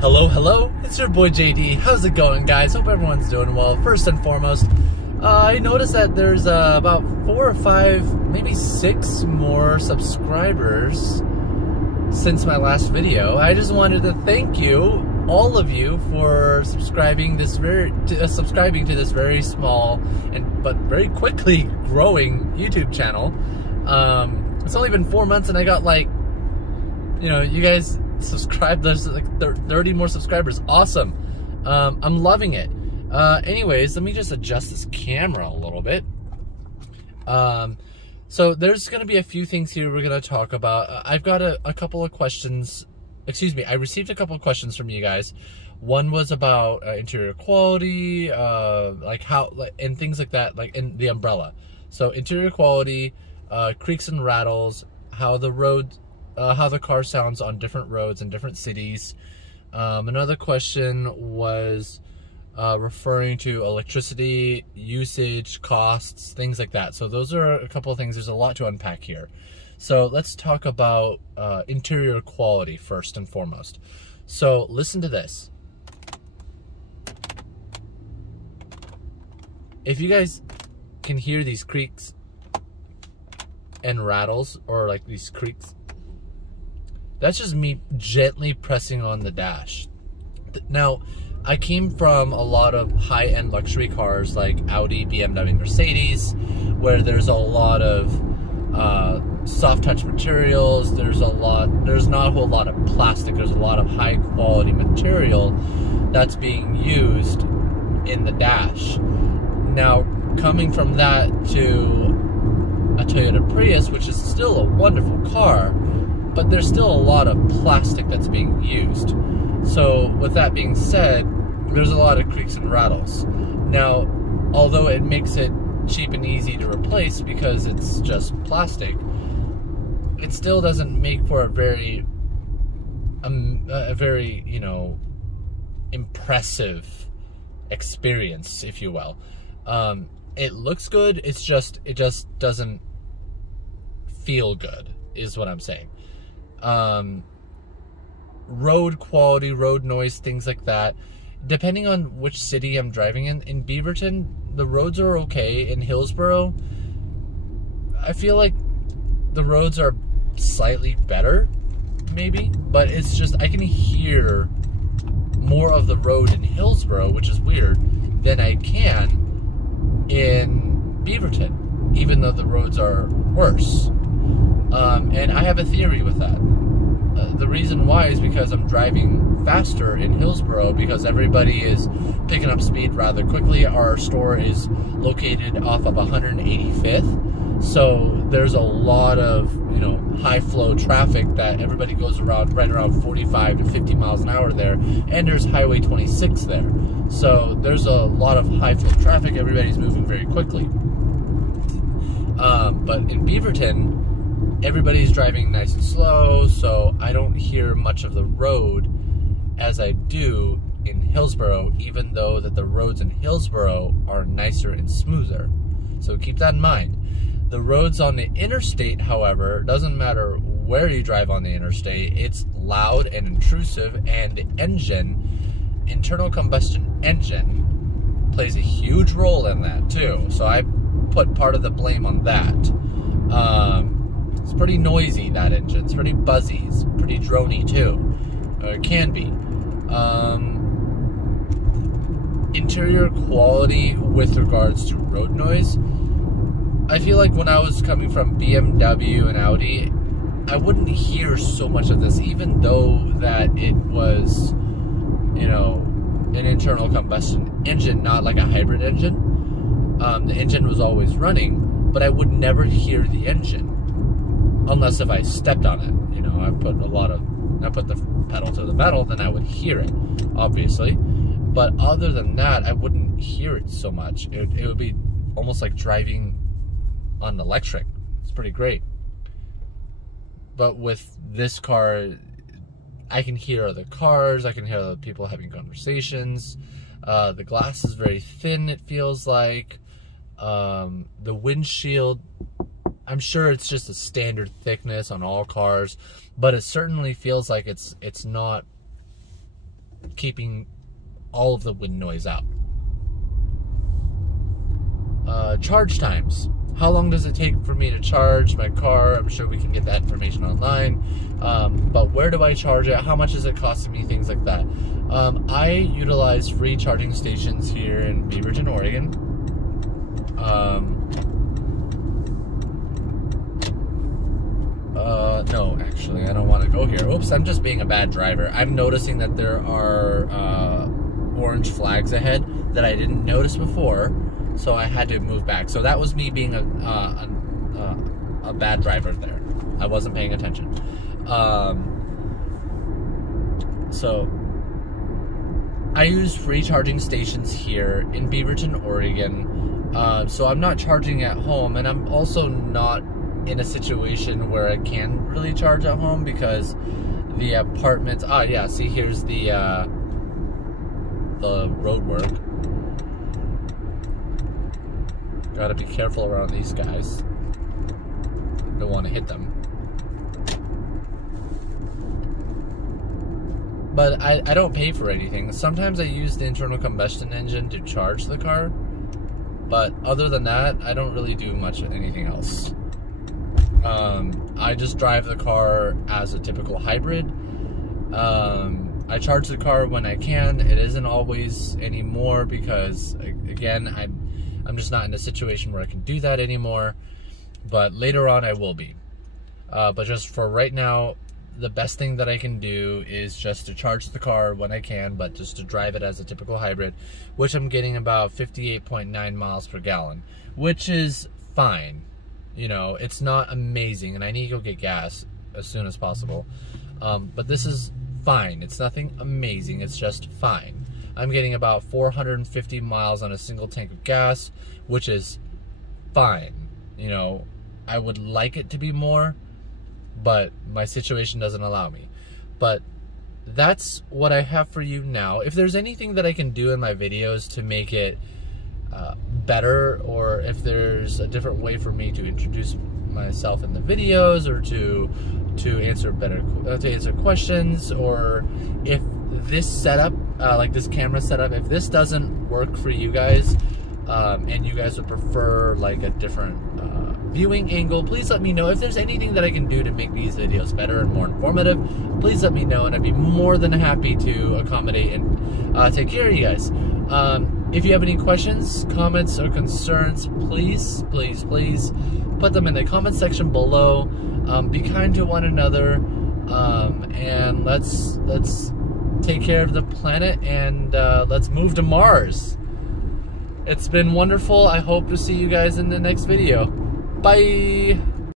Hello, it's your boy JD. How's it going, guys? Hope everyone's doing well. First and foremost, I noticed that there's about 4 or 5, maybe 6 more subscribers since my last video. I just wanted to thank you, all of you, for subscribing to this very small but very quickly growing YouTube channel. It's only been 4 months and I got you guys subscribed. There's like 30 more subscribers. Awesome. I'm loving it. Anyways, let me just adjust this camera a little bit. So there's going to be a few things here we're going to talk about. I've got a couple of questions. Excuse me, I received a couple of questions from you guys. One was about interior quality, and things like that, like in the umbrella. So interior quality, creaks and rattles, how the car sounds on different roads in different cities. Another question was referring to electricity usage, costs, things like that. So those are a couple of things. There's a lot to unpack here. So let's talk about interior quality first and foremost. So listen to this. If you guys can hear these creaks and rattles, or like these creaks, that's just me gently pressing on the dash. Now, I came from a lot of high-end luxury cars like Audi, BMW, Mercedes, where there's a lot of soft touch materials. There's not a whole lot of plastic. There's a lot of high quality material that's being used in the dash. Now, coming from that to a Toyota Prius, which is still a wonderful car, but there's still a lot of plastic that's being used. So with that being said, there's a lot of creaks and rattles. Now, although it makes it cheap and easy to replace because it's just plastic, it still doesn't make for a very impressive experience, if you will. It looks good, it just doesn't feel good, is what I'm saying. Road quality, road noise, things like that. Depending on which city I'm driving in Beaverton, the roads are okay. In Hillsborough, I feel like the roads are slightly better, maybe, but it's just I can hear more of the road in Hillsborough, which is weird, than I can in Beaverton, even though the roads are worse. And I have a theory with that. The reason why is because I'm driving faster in Hillsborough because everybody is picking up speed rather quickly. Our store is located off of 185th, so there's a lot of high flow traffic that everybody goes around right around 45 to 50 miles an hour there, and there's Highway 26 there, so there's a lot of high flow traffic. Everybody's moving very quickly. But in Beaverton, everybody's driving nice and slow, so I don't hear much of the road as I do in Hillsborough, even though that the roads in Hillsborough are nicer and smoother. So keep that in mind. The roads on the interstate, however, doesn't matter where you drive on the interstate, it's loud and intrusive, and the internal combustion engine, plays a huge role in that too. So I put part of the blame on that. It's pretty noisy, that engine. It's pretty buzzy. It's pretty droney too. Or it can be. Interior quality with regards to road noise. I feel like when I was coming from BMW and Audi, I wouldn't hear so much of this, even though that it was, an internal combustion engine, not like a hybrid engine. The engine was always running, but I would never hear the engine. Unless if I stepped on it, I put the pedal to the metal, then I would hear it, obviously. But other than that, I wouldn't hear it so much. It would be almost like driving on electric. It's pretty great. But with this car, I can hear other cars, I can hear other people having conversations. The glass is very thin, it feels like. The windshield, I'm sure it's just a standard thickness on all cars, but it certainly feels like it's not keeping all of the wind noise out. Charge times. How long does it take for me to charge my car? I'm sure we can get that information online. But where do I charge it? How much is it costing me? Things like that. I utilize free charging stations here in Beaverton, Oregon. No, actually, I don't want to go here. Oops, I'm just being a bad driver. I'm noticing that there are orange flags ahead that I didn't notice before, so I had to move back. So that was me being a bad driver there. I wasn't paying attention. So I use free charging stations here in Beaverton, Oregon. So I'm not charging at home, and I'm also not in a situation where I can really charge at home because the apartments. Ah, yeah. See, here's the road work. Gotta be careful around these guys. Don't want to hit them. But I don't pay for anything. Sometimes I use the internal combustion engine to charge the car, but other than that, I don't really do much of anything else. I just drive the car as a typical hybrid. I charge the car when I can. It isn't always anymore because, again, I'm just not in a situation where I can do that anymore. But later on, I will be. But just for right now, the best thing that I can do is just to charge the car when I can, but just to drive it as a typical hybrid, which I'm getting about 58.9 miles per gallon, which is fine. You know, it's not amazing, and I need to go get gas as soon as possible. But this is fine. It's nothing amazing. It's just fine. I'm getting about 450 miles on a single tank of gas, which is fine. You know, I would like it to be more, but my situation doesn't allow me. But that's what I have for you now. If there's anything that I can do in my videos to make it better, or if there's a different way for me to introduce myself in the videos, or to answer questions, or if this setup, like this camera setup, if this doesn't work for you guys, and you guys would prefer like a different viewing angle, please let me know. If there's anything that I can do to make these videos better and more informative, please let me know, and I'd be more than happy to accommodate and take care of you guys. If you have any questions, comments, or concerns, please put them in the comment section below. Be kind to one another, and let's take care of the planet, and let's move to Mars. It's been wonderful. I hope to see you guys in the next video. Bye!